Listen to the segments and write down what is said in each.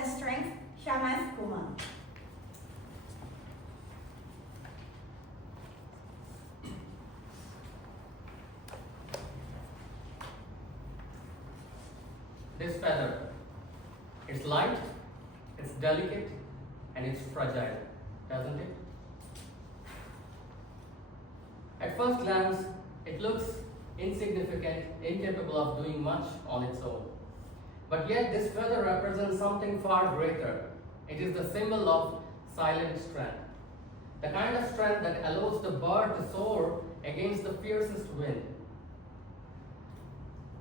and strength, Shamas Kumar. This feather, it's light, it's delicate, and it's fragile, doesn't it? At first glance, it looks insignificant, incapable of doing much on its own. But yet this feather represents something far greater. It is the symbol of silent strength. The kind of strength that allows the bird to soar against the fiercest wind.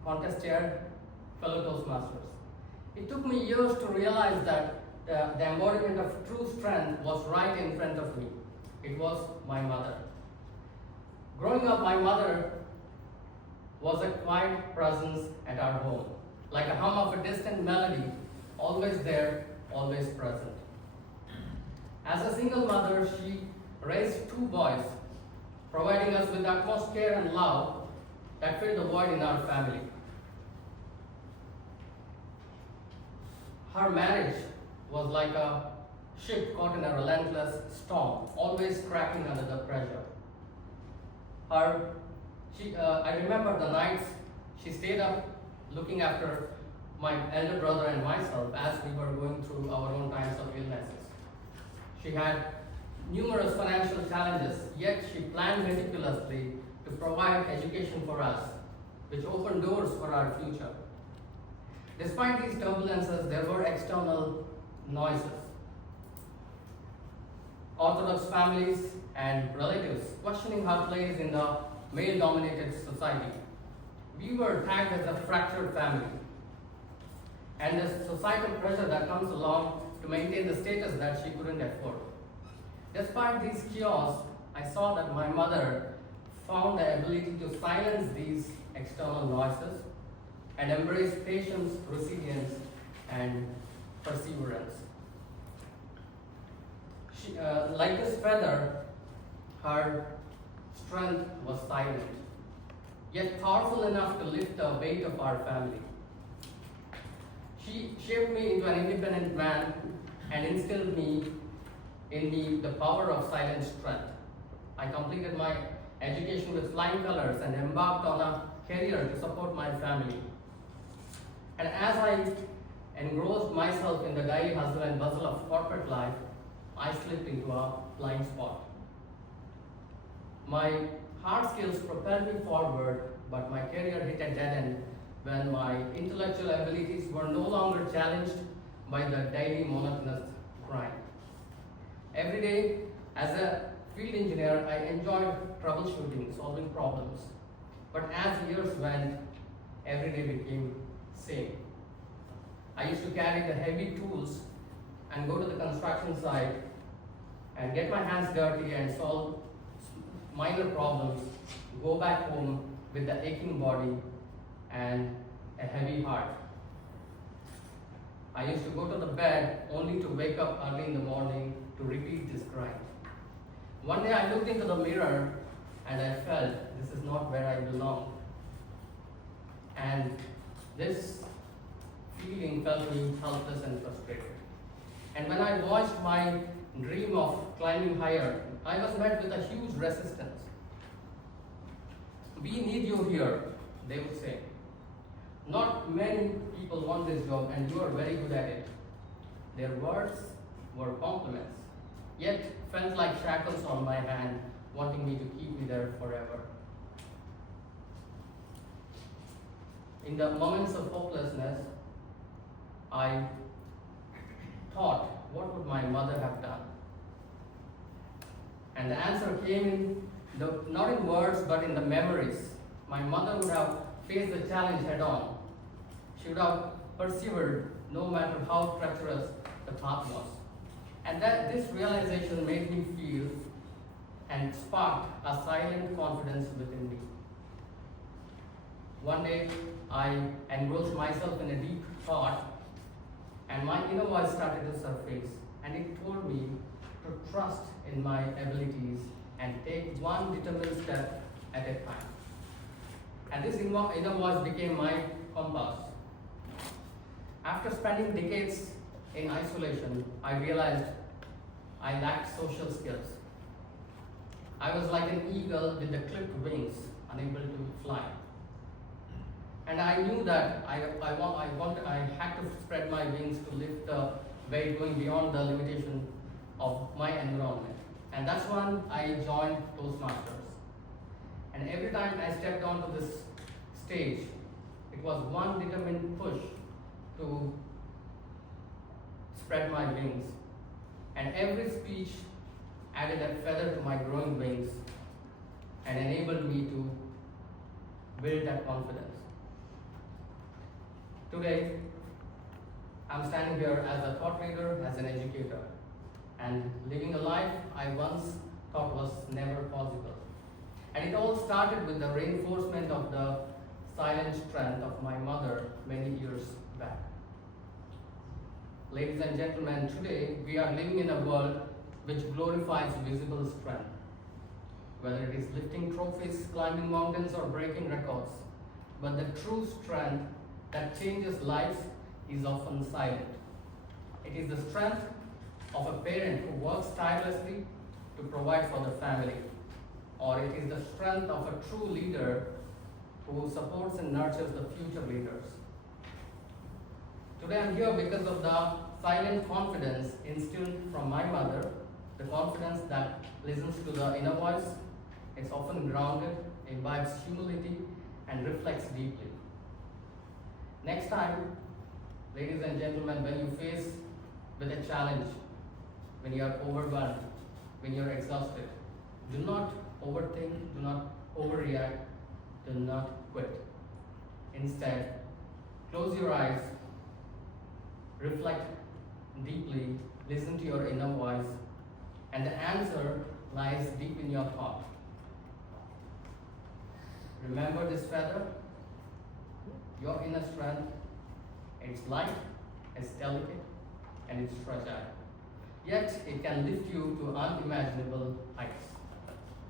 Contest chair, fellow Toastmasters. It took me years to realize that the embodiment of true strength was right in front of me. It was my mother. Growing up, my mother was a quiet presence at our home, like a hum of a distant melody, always there, always present. As a single mother, she raised two boys, providing us with the utmost care and love that filled the void in our family. Her marriage was like a ship caught in a relentless storm, always cracking under the pressure. I remember the nights she stayed up looking after my elder brother and myself as we were going through our own times of illnesses. She had numerous financial challenges, yet she planned meticulously to provide education for us, which opened doors for our future. Despite these turbulences, there were external noises. Orthodox families and relatives questioning her place in the male-dominated society. We were tagged as a fractured family, and the societal pressure that comes along to maintain the status that she couldn't afford. Despite these chaos, I saw that my mother found the ability to silence these external noises and embrace patience, resilience, and perseverance. Like this feather, her strength was silent, yet powerful enough to lift the weight of our family. She shaped me into an independent man and instilled in me the power of silent strength. I completed my education with flying colors and embarked on a career to support my family. And as I engrossed myself in the daily hustle and bustle of corporate life, I slipped into a blind spot. My hard skills propelled me forward, but my career hit a dead end when my intellectual abilities were no longer challenged by the daily monotonous grind. Every day, as a field engineer, I enjoyed troubleshooting, solving problems. But as years went, every day became same. I used to carry the heavy tools and go to the construction site and get my hands dirty and solve minor problems, go back home with the aching body and a heavy heart. I used to go to the bed only to wake up early in the morning to repeat this grind. One day I looked into the mirror and I felt this is not where I belong. And this feeling felt me helpless and frustrated. And when I watched my dream of climbing higher, I was met with a huge resistance. We need you here, they would say. Not many people want this job and you are very good at it. Their words were compliments, yet felt like shackles on my hand, wanting me to keep me there forever. In the moments of hopelessness, I thought, what would my mother have done? And the answer came not in words, but in the memories. My mother would have faced the challenge head on. She would have persevered no matter how treacherous the path was. And this realization made me feel and sparked a silent confidence within me. One day, I engrossed myself in a deep thought, and my inner voice started to surface, and it told me to trust in my abilities and take one determined step at a time. And this inner voice became my compass. After spending decades in isolation, I realized I lacked social skills. I was like an eagle with the clipped wings, unable to fly. And I knew that I had to spread my wings to lift the weight going beyond the limitation of my environment. And that's when I joined Toastmasters. And every time I stepped onto this stage, it was one determined push to spread my wings. And every speech added a feather to my growing wings and enabled me to build that confidence. Today, I'm standing here as a thought leader, as an educator, and living a life I once thought was never possible. And it all started with the reinforcement of the silent strength of my mother many years back. Ladies and gentlemen, today we are living in a world which glorifies visible strength. Whether it is lifting trophies, climbing mountains, or breaking records, but the true strength that changes lives is often silent. It is the strength of a parent who works tirelessly to provide for the family, or it is the strength of a true leader who supports and nurtures the future leaders. Today I'm here because of the silent confidence instilled from my mother, the confidence that listens to the inner voice. It's often grounded, imbibes humility, and reflects deeply. Next time, ladies and gentlemen, when you face with a challenge, when you are overwhelmed, when you are exhausted, do not overthink, do not overreact, do not quit. Instead, close your eyes, reflect deeply, listen to your inner voice, and the answer lies deep in your thought. Remember this feather, your inner strength. It's light, it's delicate, and it's fragile. Yet it can lift you to unimaginable heights.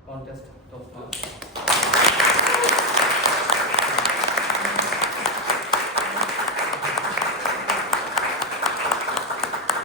Contest Toastmasters.